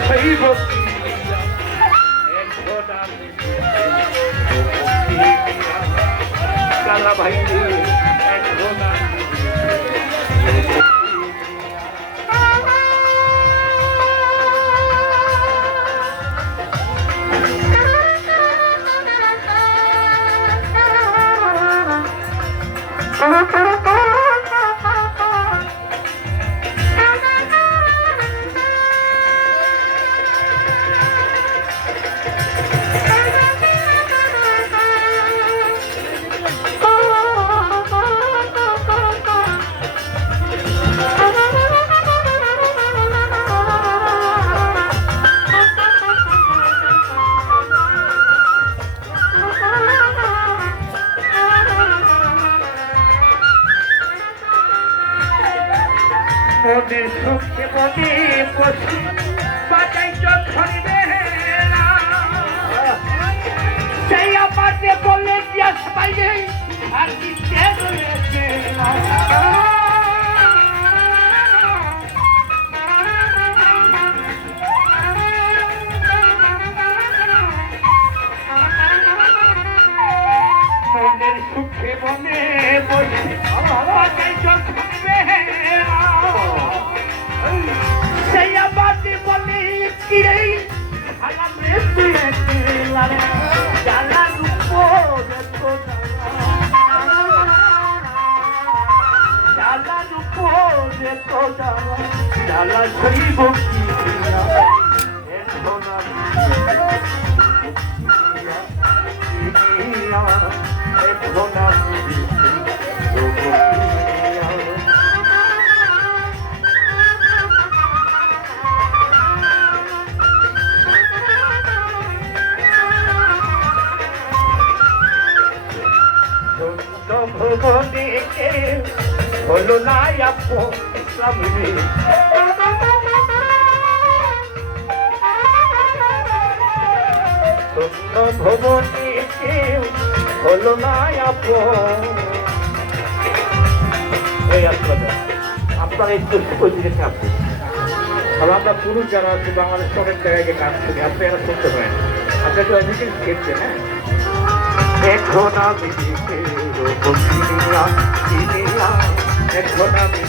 শৈব কালা ভাই মনের সুখে মনে বসে বাজাই যখন বেলা সেই আমাকে বলে দিয়াস পাইলে আর দিতে রয়েছে মনের সুখে মনে বসে বাজাই যখন বেলা সেই আমাকে বলে কিরে আলাম রে তুই লারে জালা রূপ দেখো জালা রূপ দেখো জালা ছড়িব কি দেখো না দেখো না ভবনে হলো না ভবনে হলো না আপনারা একটু ওইদিকে থাকবেন তবে আমরা পুরুষ যারা আছে বাংলাদেশ অনেক জায়গায় কাজ করি আপনি এরা করতে পারেন আপনার তো অনেকে দেখছেন হ্যাঁ এখন আমি এখন আমি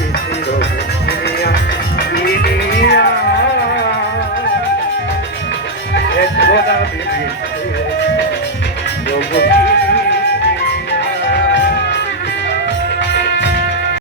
এখন আমি